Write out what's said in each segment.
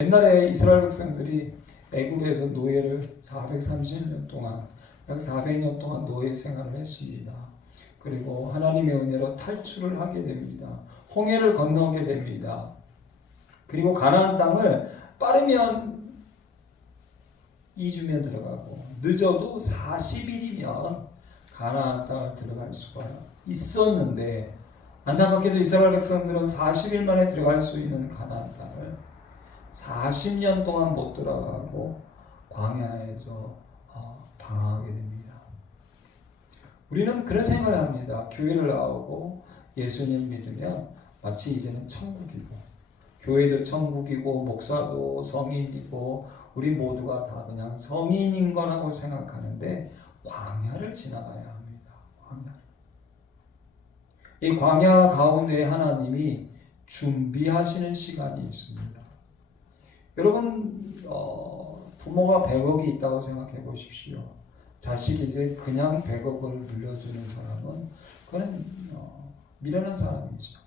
옛날에 이스라엘 백성들이 애굽에서 노예를 430년 동안, 약 400년 동안 노예 생활을 했습니다. 그리고 하나님의 은혜로 탈출을 하게 됩니다. 홍해를 건너게 됩니다. 그리고 가나안 땅을 빠르면 2주면 들어가고 늦어도 40일이면 가나안 땅을 들어갈 수가 있었는데, 안타깝게도 이스라엘 백성들은 40일 만에 들어갈 수 있는 가나안 땅을 40년 동안 못 들어가고 광야에서 방황하게 됩니다. 우리는 그런 생각을 합니다. 교회를 나오고 예수님 믿으면 마치 이제는 천국이고, 교회도 천국이고 목사도 성인이고 우리 모두가 다 그냥 성인인 거라고 생각하는데, 광야를 지나가야 합니다. 이 광야 가운데 하나님이 준비하시는 시간이 있습니다. 여러분, 부모가 100억이 있다고 생각해 보십시오. 자식에게 그냥 100억을 물려주는 사람은 그건 미련한 사람이죠.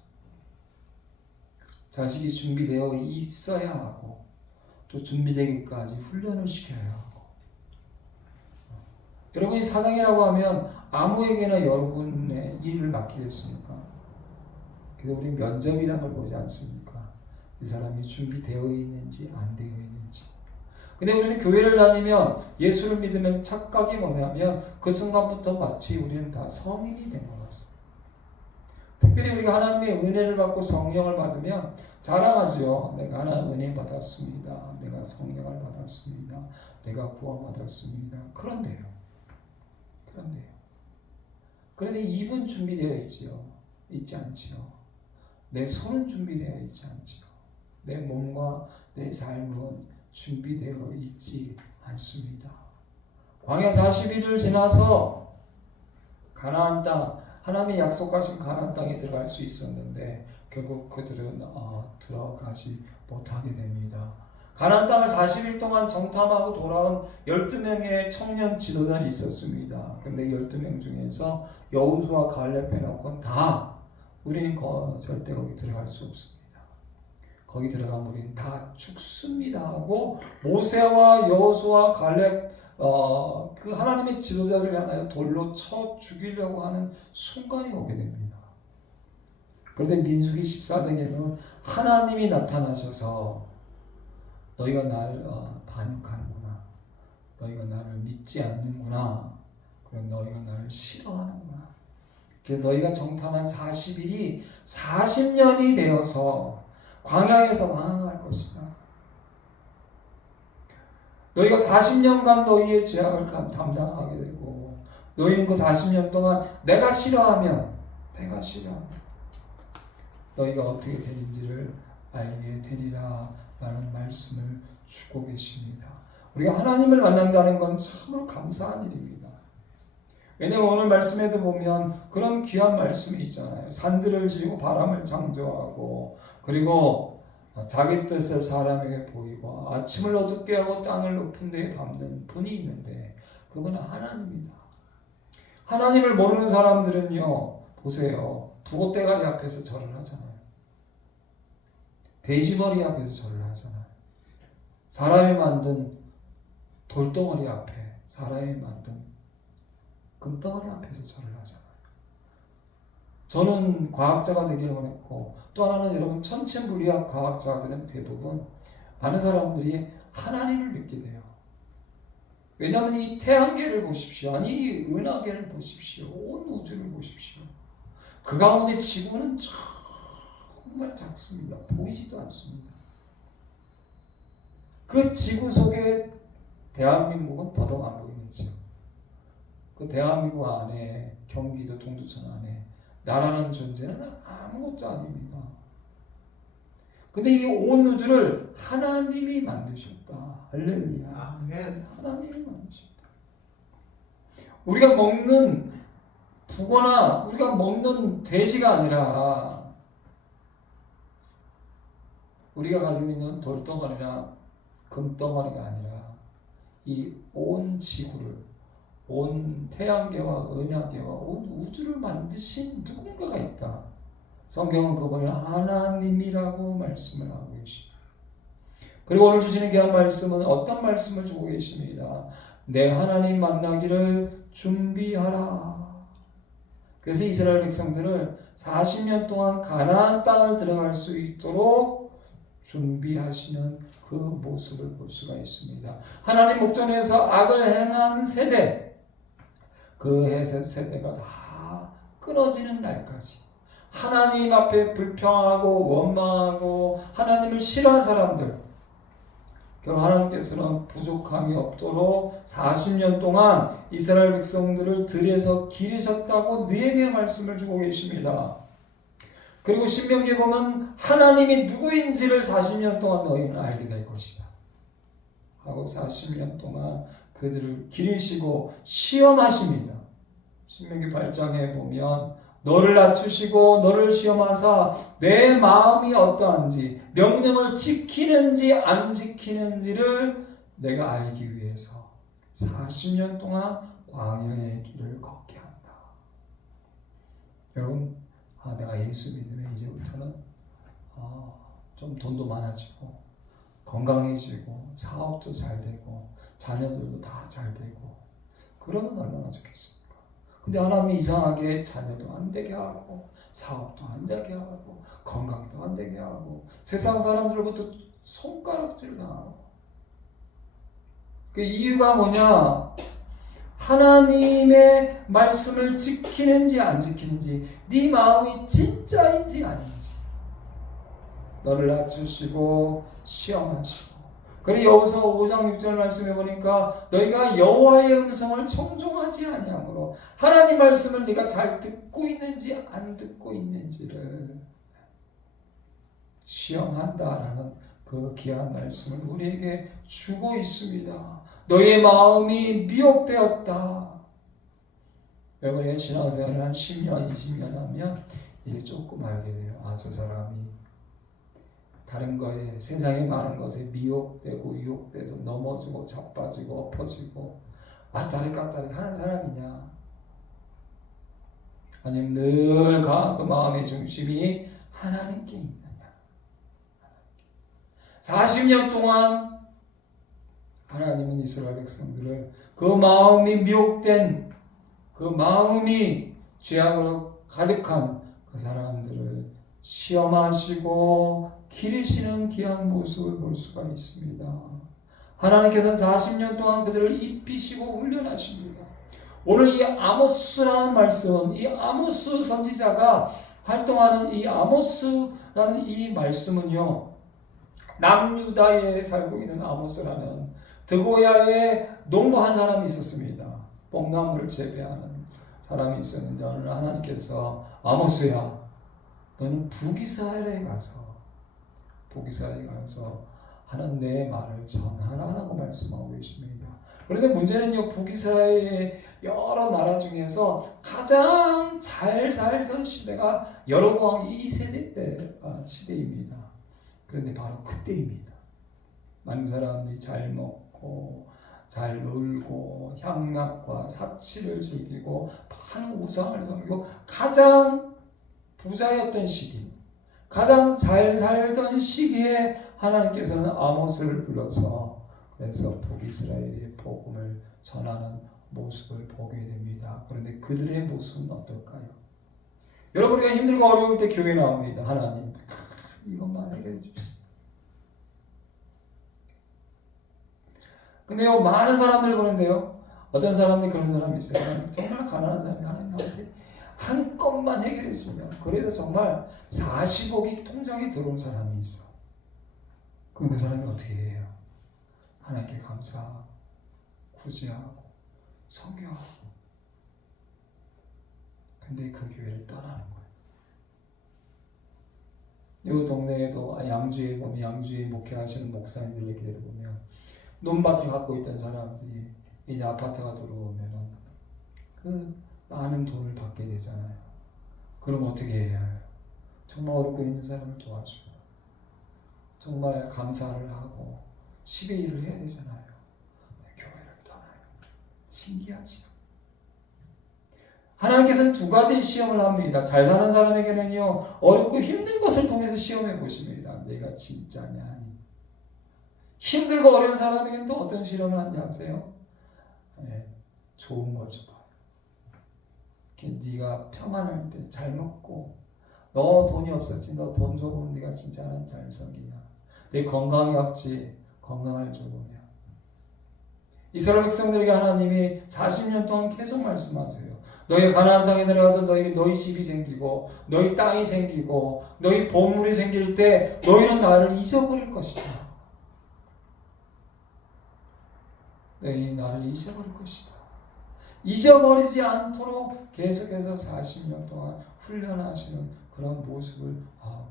자식이 준비되어 있어야 하고, 또 준비되기까지 훈련을 시켜야 하고. 여러분이 사장이라고 하면 아무에게나 여러분의 일을 맡기겠습니까? 그래서 우리 면접이라는 걸 보지 않습니까? 이 사람이 준비되어 있는지 안 되어 있는지. 근데 우리는 교회를 다니면, 예수를 믿으면 착각이 뭐냐면 그 순간부터 마치 우리는 다 성인이 된 것 같습니다. 특별히 우리가 하나님의 은혜를 받고 성령을 받으면 자랑하죠. 내가 하나님 은혜 받았습니다. 내가 성령을 받았습니다. 내가 구원받았습니다. 그런데 입은 준비되어 있지 않지요. 내 손은 준비되어 있지 않지요. 내 몸과 내 삶은 준비되어 있지 않습니다. 광야 40일을 지나서 가나안 땅, 하나님이 약속하신 가나안 땅에 들어갈 수 있었는데 결국 그들은 들어가지 못하게 됩니다. 가나안 땅을 40일 동안 정탐하고 돌아온 12명의 청년 지도자들이 있었습니다. 그런데 12명 중에서 여호수아 갈렙 빼놓고는 다 우리는 절대 거기 들어갈 수 없습니다. 거기 들어가면 우리는 다 죽습니다 하고 모세와 여호수아 갈렙 그 하나님의 지도자를 향하여 돌로 쳐 죽이려고 하는 순간이 오게 됩니다. 그런데 민수기 14장에는 하나님이 나타나셔서 너희가 나를 반역하는구나, 너희가 나를 믿지 않는구나, 그리고 너희가 나를 싫어하는구나. 그래서 너희가 정탐한 40일이 40년이 되어서 광야에서 망할 것이다. 너희가 40년간 너희의 죄악을 담당하게 되고, 너희는 그 40년 동안 내가 싫어하면 너희가 어떻게 되는지를 알게 되리라 라는 말씀을 주고 계십니다. 우리가 하나님을 만난다는 건 참으로 감사한 일입니다. 왜냐하면 오늘 말씀에도 보면 그런 귀한 말씀이 있잖아요. 산들을 지고 바람을 창조하고, 그리고 자기 뜻을 사람에게 보이고, 아침을 어둡게 하고 땅을 높은 데에 밟는 분이 있는데 그분은 하나님입니다. 하나님을 모르는 사람들은요, 보세요, 부곶대가리 앞에서 절을 하잖아요. 돼지머리 앞에서 절을 하잖아요. 사람이 만든 돌덩어리 앞에, 사람이 만든 금덩어리 앞에서 절을 하잖아요. 저는 과학자가 되기를 원했고, 또 하나는 여러분 천체물리학 과학자들은 대부분 많은 사람들이 하나님을 믿게 돼요. 왜냐하면 이 태양계를 보십시오. 아니 이 은하계를 보십시오. 온 우주를 보십시오. 그 가운데 지구는 정말 작습니다. 보이지도 않습니다. 그 지구 속에 대한민국은 더더욱 안 보이겠죠. 그 대한민국 안에, 경기도 동두천 안에 나라는 존재는 아무것도 아닙니다. 근데 이 온 우주를 하나님이 만드셨다. 할렐루야. 아멘. 하나님이 만드셨다. 우리가 먹는 북어나 우리가 먹는 돼지가 아니라, 우리가 가지고 있는 돌덩어리나 금덩어리가 아니라 이 온 지구를, 온 태양계와 은하계와 온 우주를 만드신 누군가가 있다. 성경은 그분을 하나님이라고 말씀을 하고 계십니다. 그리고 오늘 주시는 귀한 말씀은 어떤 말씀을 주고 계십니다. 내 하나님 만나기를 준비하라. 그래서 이스라엘 백성들을 40년 동안 가나안 땅을 들어갈 수 있도록 준비하시는 그 모습을 볼 수가 있습니다. 하나님 목전에서 악을 행한 세대, 그 세대가 다 끊어지는 날까지 하나님 앞에 불평하고 원망하고 하나님을 싫어한 사람들, 결국 하나님께서는 부족함이 없도록 40년 동안 이스라엘 백성들을 들여서 기르셨다고 느헤미야 말씀을 주고 계십니다. 그리고 신명기에 보면 하나님이 누구인지를 40년 동안 너희는 알게 될 것이다 하고 40년 동안 그들을 기르시고 시험하십니다. 신명기 8장에 보면 너를 낮추시고 너를 시험하사 내 마음이 어떠한지 명령을 지키는지 안 지키는지를 내가 알기 위해서 40년 동안 광야의 길을 걷게 한다. 여러분, 내가 예수 믿으면 이제부터는 좀 돈도 많아지고 건강해지고 사업도 잘 되고 자녀들도 다 잘 되고 그러면 얼마나 좋겠습니까? 근데 하나님이 이상하게 자녀도 안 되게 하고 사업도 안 되게 하고 건강도 안 되게 하고 세상 사람들로부터 손가락질 당하고 그 이유가 뭐냐? 하나님의 말씀을 지키는지 안 지키는지 네 마음이 진짜인지 아닌지 너를 낮추시고 시험하시고 그리고 여호수아 5장 6절 말씀해 보니까 너희가 여호와의 음성을 청종하지 아니하므로 하나님 말씀을 네가 잘 듣고 있는지 안 듣고 있는지를 시험한다라는 그 귀한 말씀을 우리에게 주고 있습니다. 너희의 마음이 미혹되었다. 여러분의 신앙생활을 한 10년, 20년 하면 이제 조금 알게 돼요. 저 사람이 다른 거에 세상에 많은 것에 미혹되고 유혹돼서 넘어지고 자빠지고 엎어지고 왔다리 갔다리 하는 사람이냐, 아니면 늘 그 마음의 중심이 하나님께 있느냐. 40년 동안 하나님은 이스라엘 백성들을 그 마음이 미혹된 그 마음이 죄악으로 가득한 그 사람들을 시험하시고 기르시는 귀한 모습을 볼 수가 있습니다. 하나님께서는 40년 동안 그들을 입히시고 훈련하십니다. 오늘 이 아모스라는 말씀, 이 아모스 선지자가 활동하는 이 아모스라는 이 말씀은요, 남유다에 살고 있는 아모스라는 드고야에 농부한 사람이 있었습니다. 뽕나무를 재배하는 사람이 있었는데 오늘 하나님께서 아모스야, 너는 북이스라엘에 가서 하는 내 말을 전하라고 말씀하고 있습니다. 그런데 문제는요, 북이스라엘의 여러 나라 중에서 가장 잘 살던 시대가 여로보암 2세대 시대입니다. 그런데 바로 그때입니다. 많은 사람들이 잘 먹고 잘 놀고 향락과 사치를 즐기고 많은 우상을 섬기고 가장 부자였던 시기, 가장 잘 살던 시기에 하나님께서는 아모스를 불러서 그래서 북이스라엘의 복음을 전하는 모습을 보게 됩니다. 그런데 그들의 모습은 어떨까요? 여러분, 우리가 힘들고 어려울 때 교회 나옵니다. 하나님, 이것만 해결해 주세요. 근데요, 많은 사람들 보는데요, 어떤 사람들이 그런 사람이 있어요. 정말 가난한 사람이 하나님 나한테 한 건만 해결해 주면, 그래서 정말 40억이 통장에 들어온 사람이 있어. 그럼 그 사람이 어떻게 해요? 하나님께 감사하고 구제하고 성경하고. 근데 그 교회를 떠나는 거예요. 이 동네에도 양주에 보면 양주에 목회하시는 목사님들 얘기를 보면 논밭을 갖고 있던 사람들이 이제 아파트가 들어오면 그 많은 돈을 받게 되잖아요. 그럼 어떻게 해야 해요? 정말 어렵고 있는 사람을 도와주고 정말 감사를 하고 10의 1을 해야 되잖아요. 교회를 떠나요. 신기하죠. 하나님께서는 두 가지 시험을 합니다. 잘 사는 사람에게는요, 어렵고 힘든 것을 통해서 시험해 보십니다. 내가 진짜냐 아니. 힘들고 어려운 사람에게는 또 어떤 시련을 하는지 아세요? 네, 좋은 걸 줘봐. 네가 평안할 때 잘 먹고, 너 돈이 없었지, 너 돈 줘보면 네가 진짜 하나님 잘 섬기냐. 내 건강이 없지, 건강을 줘보면. 이스라엘 백성들에게 하나님이 40년 동안 계속 말씀하세요. 너희 가나안 땅에 들어가서 너희 집이 생기고 너희 땅이 생기고 너희 보물이 생길 때 너희는 나를 잊어버릴 것이다. 너희 나를 잊어버릴 것이다. 잊어버리지 않도록 계속해서 40년 동안 훈련하시는 그런 모습을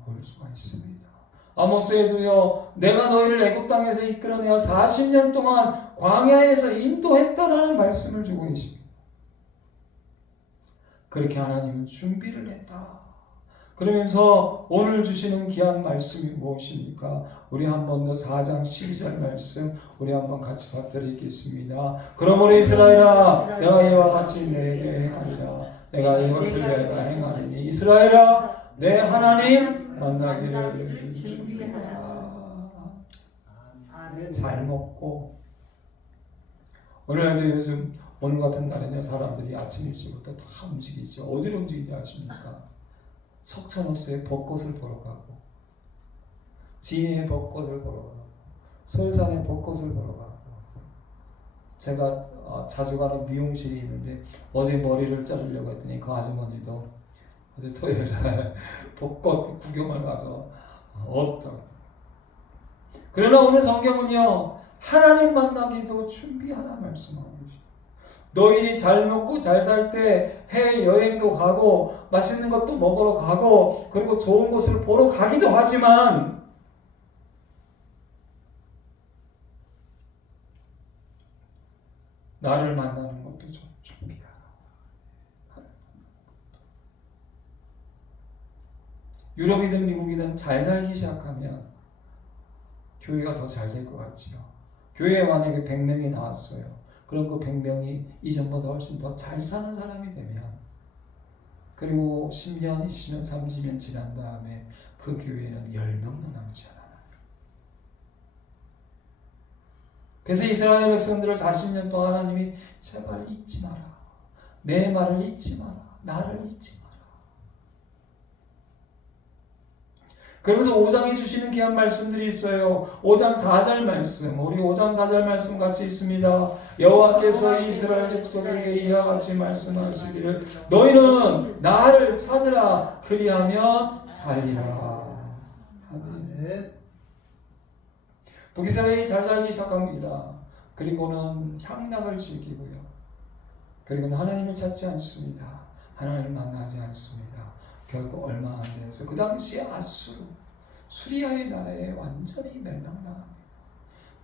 볼 수가 있습니다. 아모스에도요, 내가 너희를 애굽 땅에서 이끌어내어 40년 동안 광야에서 인도했다라는 말씀을 주고 계십니다. 그렇게 하나님은 준비를 했다. 그러면서 오늘 주시는 귀한 말씀이 무엇입니까? 우리 한 번 더 4장 12절 말씀 우리 한번 같이 받들이겠습니다. 그러므로 이스라엘아 내가 이와 같이 내게 행하리라. 내가 이것을 내가 행하리니 이스라엘아 내 하나님 만나기를 준비하라. 잘 먹고 오늘도 요즘 오늘 같은 날에는 사람들이 아침 일찍부터 다 움직이죠. 어디로 움직이냐 아십니까? 석천호수에 벚꽃을 보러 가고 진해의 벚꽃을 보러 가고 솔산의 벚꽃을 보러 가고 제가 자주 가는 미용실이 있는데 어제 머리를 자르려고 했더니 그 아주머니도 어제 토요일날 벚꽃 구경을 가서 없다고. 그러나 오늘 성경은요 하나님 만나기도 준비하라 말씀하고 계십니다. 너희들이 잘 먹고 잘 살 때 해외 여행도 가고 맛있는 것도 먹으러 가고 그리고 좋은 곳을 보러 가기도 하지만 나를 만나는 것도 좀 준비하라. 유럽이든 미국이든 잘 살기 시작하면 교회가 더 잘 될 것 같지요. 교회에 만약에 100명이 나왔어요. 그럼 그 100명이 이전보다 훨씬 더 잘 사는 사람이 되면 그리고 10년, 20년, 30년 지난 다음에 그 교회는 10명도 남지 않아요. 그래서 이스라엘 백성들을 40년 동안 하나님이 제발 잊지 마라. 내 말을 잊지 마라. 나를 잊지 마라. 그러면서 5장에 주시는 귀한 말씀들이 있어요. 5장 4절 말씀, 우리 5장 4절 말씀 같이 있습니다. 여호와께서 이스라엘 족속에게 이와 같이 말씀하시기를 너희는 나를 찾으라 그리하면 살리라. 아멘. 북이스라엘이 잘 살기 시작합니다. 그리고는 향락을 즐기고요. 그리고는 하나님을 찾지 않습니다. 하나님을 만나지 않습니다. 결국 얼마 안 돼서 그 당시에 아수르, 수리아의 나라에 완전히 멸망당합니다.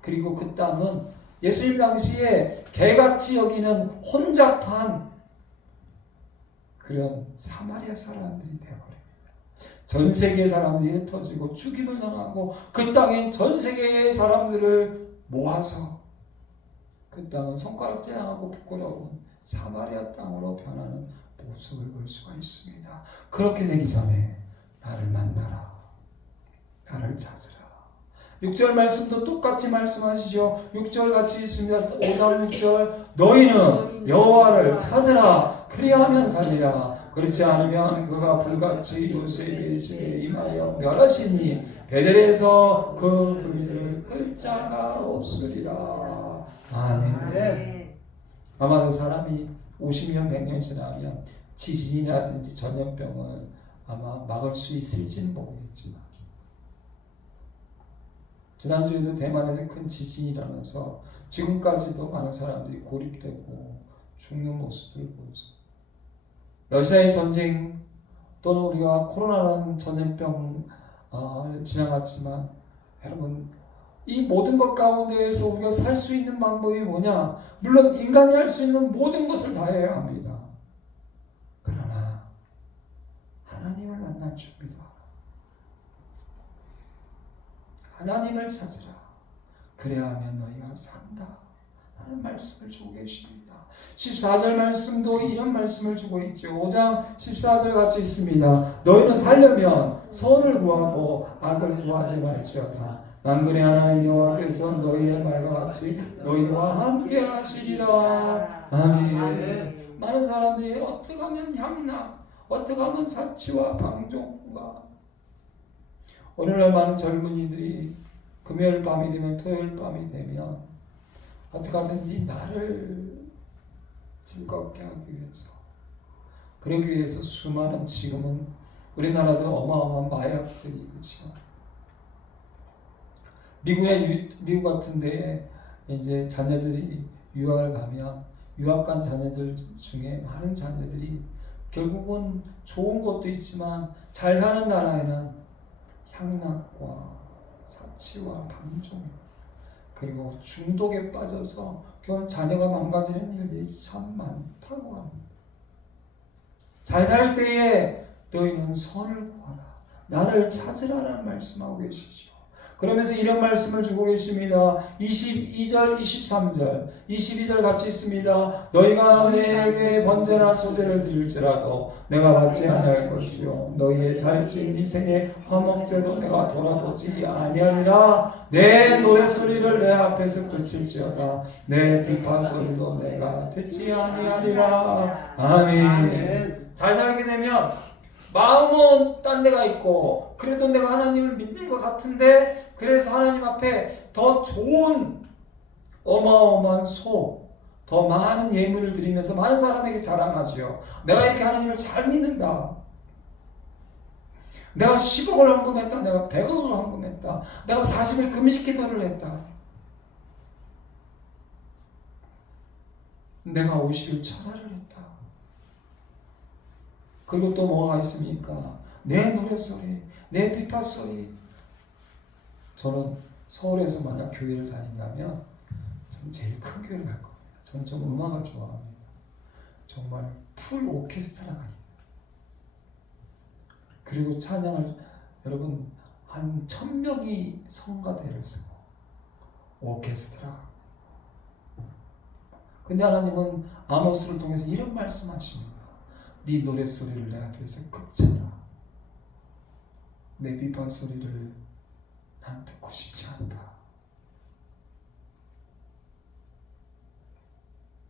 그리고 그 땅은 예수님 당시에 개같이 여기는 혼잡한 그런 사마리아 사람들이 되어버립니다. 전 세계 사람들이 흩어지고 죽임을 당하고 그 땅엔 전 세계의 사람들을 모아서 그 땅은 손가락질 당하고 부끄러운 사마리아 땅으로 변하는 모습을 볼 수가 있습니다. 그렇게 되기 전에 나를 만나라. 나를 찾으라. 6절 말씀도 똑같이 말씀하시죠. 6절 같이 있습니다. 5절 6절 너희는 여호와를 찾으라. 그리하면 살리라. 그렇지 않으면 그가 불같이 요셉의 집에 임하여 멸하시니 베델에서 그 불을 끌 자가 없으리라. 아멘. 아마도 사람이 50년, 100년 지나면 지진이라든지 전염병을 아마 막을 수 있을지는 모르겠지만 지난주에도 대만에서 큰 지진이 일어나서 지금까지도 많은 사람들이 고립되고 죽는 모습들을 보여서 러시아의 전쟁 또는 우리가 코로나라는 전염병을 지나갔지만 여러분 이 모든 것 가운데에서 우리가 살 수 있는 방법이 뭐냐? 물론 인간이 할 수 있는 모든 것을 다 해야 합니다. 그러나 하나님을 만날 준비도 하라. 하나님을 찾으라. 그래야 하면 너희가 산다. 하는 말씀을 주고 계십니다. 14절 말씀도 이런 말씀을 주고 있죠. 5장 14절 같이 있습니다. 너희는 살려면 선을 구하고 악을 구하지 말지어다. 만군의 하나님 여호와께서 너희의 말과 같이 너희와 함께 하시리라. 아멘. 많은 사람들이 어떻게 하면 향락, 어떻게 하면 사치와 방종과, 오늘날 많은 젊은이들이 금요일 밤이 되면 토요일 밤이 되면 어떻게 하든지 나를 즐겁게 하기 위해서, 그러기 위해서 수많은, 지금은 우리나라도 어마어마한 마약들이, 그렇죠. 미국 같은 데에 이제 자녀들이 유학을 가면 유학 간 자녀들 중에 많은 자녀들이 결국은 좋은 것도 있지만 잘 사는 나라에는 향락과 사치와 방종, 그리고 중독에 빠져서 결국 자녀가 망가지는 일들이 참 많다고 합니다. 잘 살 때에 너희는 선을 구하라, 나를 찾으라는 말씀하고 계시죠. 그러면서 이런 말씀을 주고 계십니다. 22절, 23절, 22절 같이 있습니다. 너희가 내게 번제나 소제를 드릴지라도 내가 받지 아니할 것이요 너희의 살찐 인생의 화목제도 내가 돌아보지 아니하리라. 내 노랫소리를 내 앞에서 그칠지어다 내 비파 소리도 내가 듣지 아니하리라. 아멘. 잘 살게 되면 마음은 딴 데가 있고, 그래도 내가 하나님을 믿는 것 같은데, 그래서 하나님 앞에 더 좋은 어마어마한 더 많은 예물을 드리면서 많은 사람에게 자랑하지요. 내가 이렇게 하나님을 잘 믿는다. 내가 10억을 헌금했다. 내가 100억을 헌금했다. 내가 40일 금식 기도를 했다. 내가 50일 철화를 했다. 그리고 또 뭐가 있습니까? 내 노랫소리, 내 비파소리. 저는 서울에서 만약 교회를 다닌다면 저는 제일 큰 교회를 갈 겁니다. 저는 좀 음악을 좋아합니다. 정말 풀 오케스트라가 있는. 그리고 찬양을, 여러분, 한 1000명이 성가대를 쓰고 오케스트라. 근데 하나님은 아모스를 통해서 이런 말씀하십니다. 네 노랫소리를 내 앞에서 그쳐라. 내 비파 소리를 난 듣고 싶지 않다.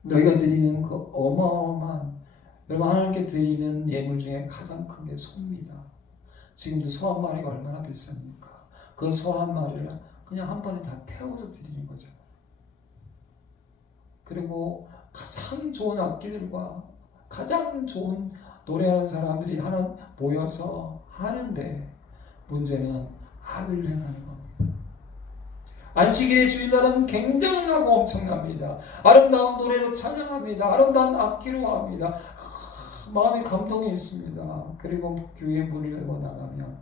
너희가 드리는 그 어마어마한, 여러분, 하나님께 드리는 예물 중에 가장 큰 게 소입니다. 지금도 소 한 마리가 얼마나 비쌉니까? 그 소 한 마리를 그냥 한 번에 다 태워서 드리는 거잖아요. 그리고 가장 좋은 악기들과 가장 좋은 노래하는 사람들이 하나 모여서 하는데, 문제는 악을 행하는 겁니다. 안식일의 주일날은 굉장하고 엄청납니다. 아름다운 노래로 찬양합니다. 아름다운 악기로 합니다. 마음에 감동이 있습니다. 그리고 교회 문을 열고 나가면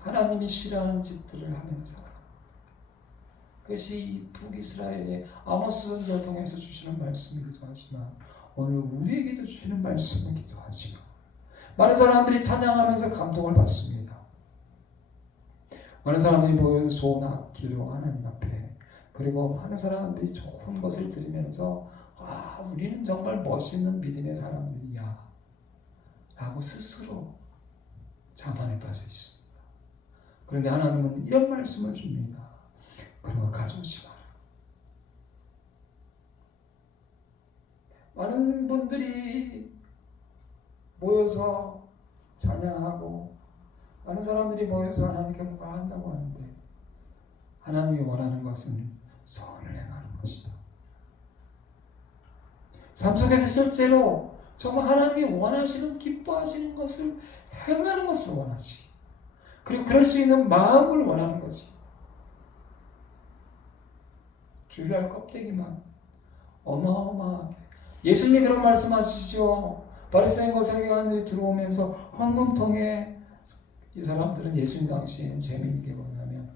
하나님이 싫어하는 짓들을 하면서 살아갑니다. 그것이 북이스라엘의 아모스 선지자를 통해서 주시는 말씀이기도 하지만 오늘 우리에게도 주시는 말씀이기도 하지만, 많은 사람들이 찬양하면서 감동을 받습니다. 많은 사람들이 모여서 좋은 악기로 하나님 앞에, 그리고 많은 사람들이 좋은 것을 들으면서 우리는 정말 멋있는 믿음의 사람들이야 라고 스스로 자만에 빠져 있습니다. 그런데 하나님은 이런 말씀을 줍니다. 그리고 가져오지 마라. 많은 분들이 모여서 찬양하고 많은 사람들이 모여서 하나님께 뭔가 한다고 하는데, 하나님이 원하는 것은 선을 행하는 것이다. 삶 속에서 실제로 정말 하나님이 원하시는, 기뻐하시는 것을 행하는 것을 원하시, 그리고 그럴 수 있는 마음을 원하는 것이, 주일날 껍데기만 어마어마하게. 예수님이 그런 말씀하시죠. 바리새인과 서기관들이 들어오면서 헌금통에, 이 사람들은 예수님 당시에는 재미있는 게 뭐냐면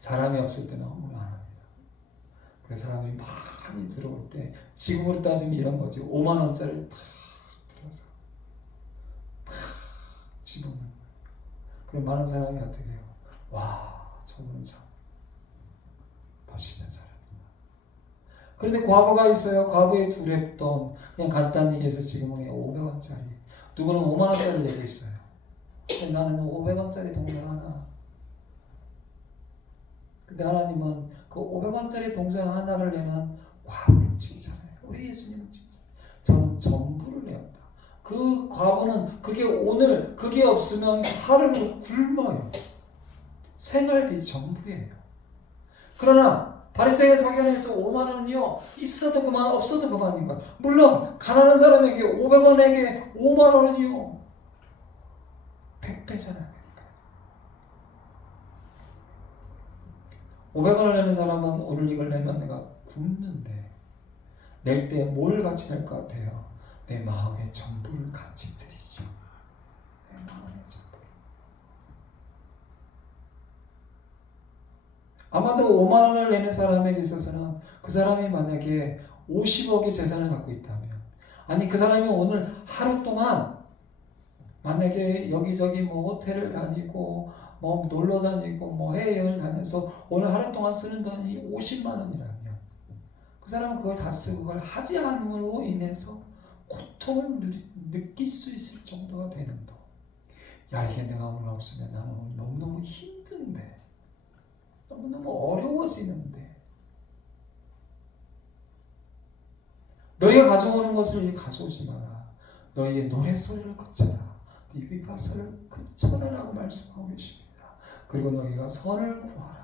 사람이 없을 때는 헌금을 안 합니다. 그 사람들이 많이 들어올 때, 지금으로 따지면 이런 거죠. 5만 원짜리를 탁 들어서 탁 집어넣는 거예요. 그럼 많은 사람이 어떻게 해요? 와, 저분은 참 그런데 과부가 있어요. 과부의 두랩돈 그냥 간단히 얘기해서 지금은 500원짜리. 누구는 5만원짜리 내고 있어요. 근데 나는 500원짜리 동전 하나. 근데 하나님은 그 500원짜리 동전 하나를 내는 과부를 칭찬해요. 우리 예수님은 칭찬해요. 저는 전부를 내었다. 그 과부는 그게 오늘 그게 없으면 하루를 굶어요. 생활비 전부예요. 그러나 바리새인 서기관에서 5만 원은요 있어도 그만 없어도 그만인 거야. 물론 가난한 사람에게 500원에게 5만 원은요 100배잖아요. 500원을 내는 사람은 오늘 이걸 내면 내가 굶는데 낼 때 뭘 같이 낼 것 같아요? 내 마음의 전부를 같이 드리죠. 내 마음의 전부. 아마도 5만 원을 내는 사람에게 있어서는 그 사람이 만약에 50억의 재산을 갖고 있다면, 아니 그 사람이 오늘 하루 동안 만약에 여기저기 뭐 호텔을 다니고 뭐 놀러 다니고 뭐 해외여행을 다녀서 오늘 하루 동안 쓰는 돈이 50만 원이라면 그 사람은 그걸 다 쓰고 그걸 하지 않음으로 인해서 고통을 느낄 수 있을 정도가 되는 돈. 야, 이게 내가 오늘 없으면 나는 오늘 너무너무 힘든데, 너무너무 어려워지는데, 너희가 가져오는 것을 가져오지 마라. 너희의 노랫소리를 그쳐라. 네 비파소를 그쳐라라고 말씀하고 계십니다. 그리고 너희가 선을 구하라.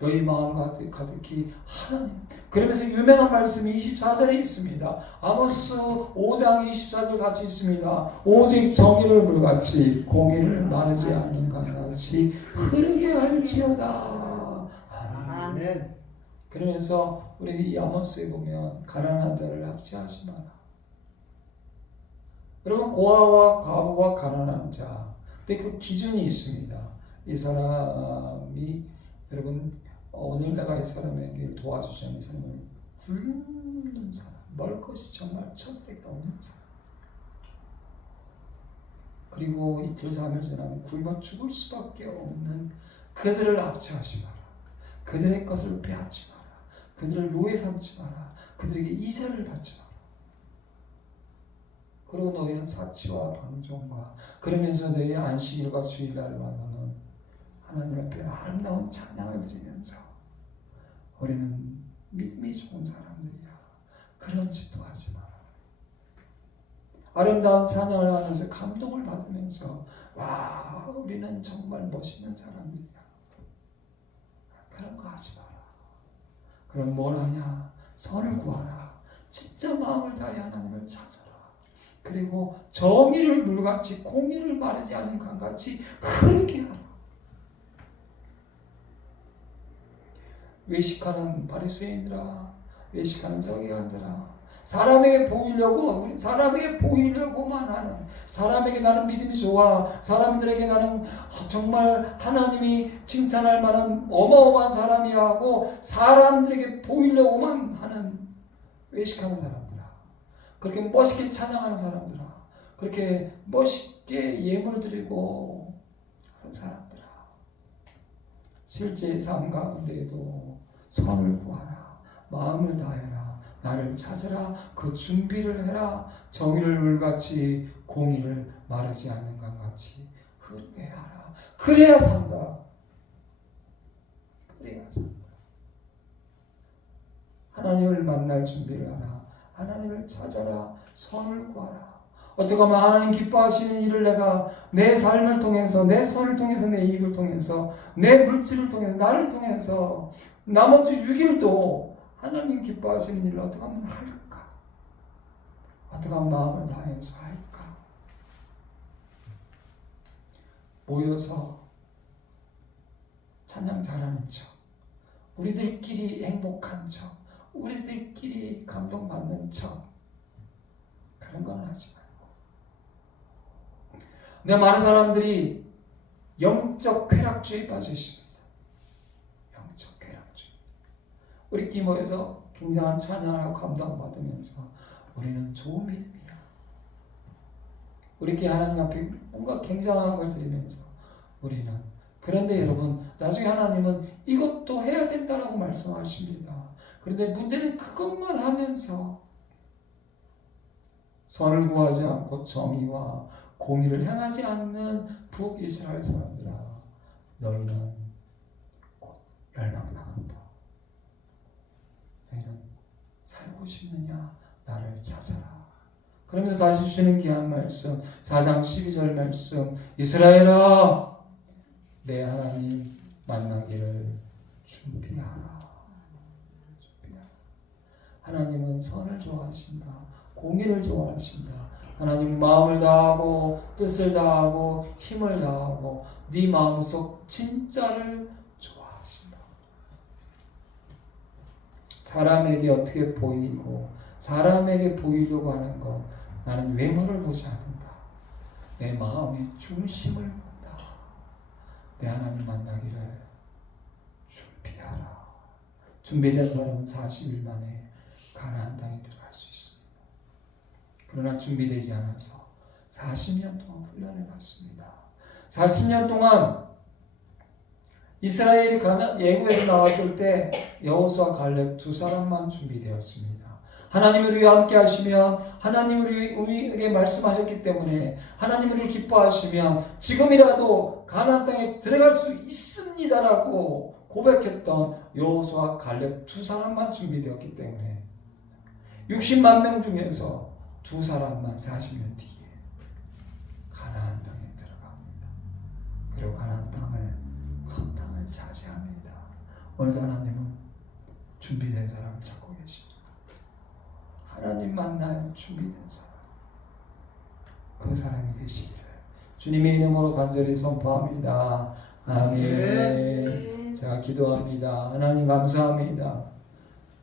너희 마음 가득히 하나님. 그러면서 유명한 말씀이 24절에 있습니다. 아모스 5장 24절 같이 있습니다. 오직 정의를 물같이 공의를 마르지 않는 같이 흐르게 할지어다. 아멘. 그러면서 우리 이 아모스에 보면 가난한 자를 합치하지 마라. 여러분 고아와 과부와 가난한 자. 근데 그 기준이 있습니다. 이 사람이 여러분 오늘 내가 이 사람에게 도와주자면 이 사람은 굶는 사람, 먹을 것이 정말 처절하게 없는 사람. 그리고 이틀 3일 지나면 굶어 죽을 수밖에 없는 그들을 압제하지 마라. 그들의 것을 빼앗지 마라. 그들을 노예 삼지 마라. 그들에게 이세를 받지 마라. 그리고 너희는 사치와 방종과 그러면서 너희의 안식일과 주일날마다는 하나님 앞에 아름다운 찬양을 드리면서 우리는 믿음이 좋은 사람들이야. 그런 짓도 하지 마라. 아름다운 찬양을 하면서 감동을 받으면서 와 우리는 정말 멋있는 사람들이야. 그런 거 하지 마라. 그럼 뭘 하냐? 선을 구하라. 진짜 마음을 다해 하나님을 찾아라. 그리고 정의를 물같이 공의를 마르지 않는 강같이 흐르게 하라. 외식하는 바리새인들아, 외식하는 서기관들아, 사람에게 보이려고만 하는, 사람에게 나는 믿음이 좋아, 사람들에게 나는 정말 하나님이 칭찬할 만한 어마어마한 사람이야 하고 사람들에게 보이려고만 하는 외식하는 사람들아, 그렇게 멋있게 찬양하는 사람들아, 그렇게 멋있게 예물 드리고 하는 사람들아, 실제 삶 가운데에도 선을 구하라. 마음을 다해라. 나를 찾으라. 그 준비를 해라. 정의를 물같이 공의를 마르지 않는 것같이 흐르게 하라. 그래야 산다. 그래야 산다. 하나님을 만날 준비를 하라. 하나님을 찾아라. 선을 구하라. 어떻게 하면 하나님 기뻐하시는 일을 내가 내 삶을 통해서, 내 손을 통해서, 내 입을 통해서, 내 물질을 통해서, 나를 통해서 나머지 6일도 하나님 기뻐하시는 일을 어떻게 하면 할까? 어떻게 하면 마음을 다해서 할까? 모여서 찬양 잘하는 척, 우리들끼리 행복한 척, 우리들끼리 감동받는 척, 그런 건 하지 마. 근데 많은 사람들이 영적 쾌락주의에 빠져 있습니다. 영적 쾌락주의. 우리끼리 모여서 굉장한 찬양을 하고 감동받으면서 우리는 좋은 믿음이야. 우리끼리 하나님 앞에 뭔가 굉장한 걸 드리면서 우리는. 그런데 여러분 나중에 하나님은 이것도 해야 된다라고 말씀하십니다. 그런데 문제는 그것만 하면서 선을 구하지 않고 정의와 공의를 행하지 않는 북이스라엘 사람들아, 너희는 곧 멸망당한다. 너희는 살고 싶느냐? 나를 찾아라. 그러면서 다시 주시는 귀한 말씀, 4장 12절 말씀, 이스라엘아, 내 하나님 만나기를 준비하라. 하나님은 선을 좋아하신다. 공의를 좋아하신다. 하나님 마음을 다하고 뜻을 다하고 힘을 다하고 네 마음속 진짜를 좋아하신다. 사람에게 어떻게 보이고 사람에게 보이려고 하는 것, 나는 외모를 보지 않는다. 내 마음의 중심을 본다. 내 하나님 만나기를 준비하라. 준비된 사람은 40일 만에 가나안 땅에 들어갈 수 있습니다. 그러나 준비되지 않아서 40년 동안 훈련을 받습니다. 40년 동안 이스라엘이 애굽에서 나왔을 때 여호수아 갈렙 두 사람만 준비되었습니다. 하나님을 위해 함께 하시면, 하나님을 우리에게 말씀하셨기 때문에 하나님 우리를 기뻐하시면 지금이라도 가나안 땅에 들어갈 수 있습니다라고 고백했던 여호수아 갈렙 두 사람만 준비되었기 때문에 60만 명 중에서 두 사람만 40년 뒤에 가나안 땅에 들어갑니다. 그리고 가나안 땅을, 큰 땅을 차지합니다. 오늘도 하나님은 준비된 사람을 찾고 계십니다. 하나님 만날 준비된 사람, 그 사람이 되시기를 주님의 이름으로 간절히 선포합니다. 아멘. 제가 기도합니다. 하나님 감사합니다.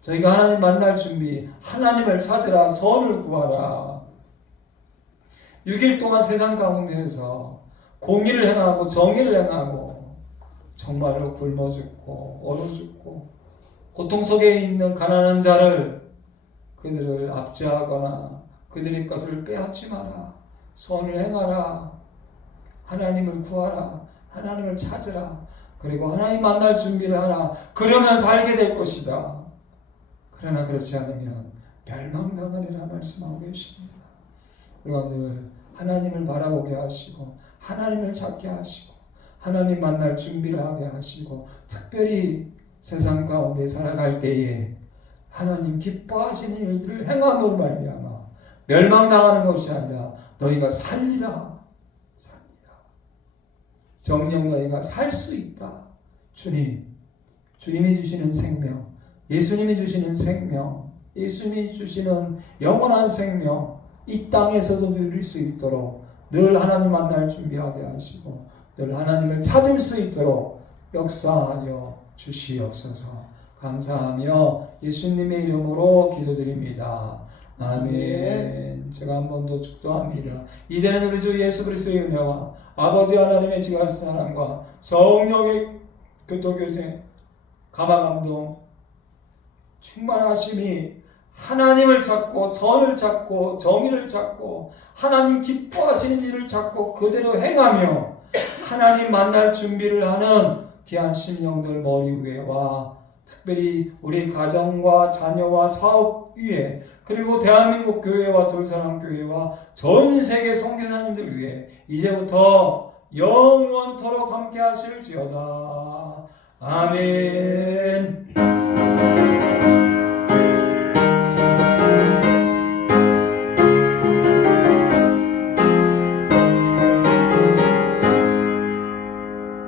저희가 하나님 만날 준비, 하나님을 찾으라, 선을 구하라. 6일 동안 세상 가운데에서 공의를 행하고 정의를 행하고 정말로 굶어 죽고 얼어 죽고 고통 속에 있는 가난한 자를, 그들을 압제하거나 그들의 것을 빼앗지 마라. 선을 행하라. 하나님을 구하라. 하나님을 찾으라. 그리고 하나님 만날 준비를 하라. 그러면 살게 될 것이다. 그러나 그렇지 않으면 멸망당하리라 말씀하고 계십니다. 우리가 늘 하나님을 바라보게 하시고 하나님을 찾게 하시고 하나님 만날 준비를 하게 하시고, 특별히 세상 가운데 살아갈 때에 하나님 기뻐하시는 일들을 행함으로 말미암아 멸망당하는 것이 아니라 너희가 살리라. 정녕 너희가 살 수 있다. 주님이 주시는 생명, 예수님이 주시는 생명, 예수님이 주시는 영원한 생명, 이 땅에서도 누릴 수 있도록 늘 하나님 만날 준비하게 하시고 늘 하나님을 찾을 수 있도록 역사하여 주시옵소서. 감사하며 예수님의 이름으로 기도드립니다. 아멘. 제가 한 번 더 축도합니다. 이제는 우리 주 예수 그리스도의 은혜와 아버지 하나님의 지각하신 사랑과 성령의 교통교제 감화감동 충만하심이 하나님을 찾고 선을 찾고 정의를 찾고 하나님 기뻐하시는 일을 찾고 그대로 행하며 하나님 만날 준비를 하는 귀한 심령들 머리 위에와 특별히 우리 가정과 자녀와 사업 위에, 그리고 대한민국 교회와 돌사람교회와 전 세계 선교사님들 위해 이제부터 영원토록 함께 하실지어다. 아멘.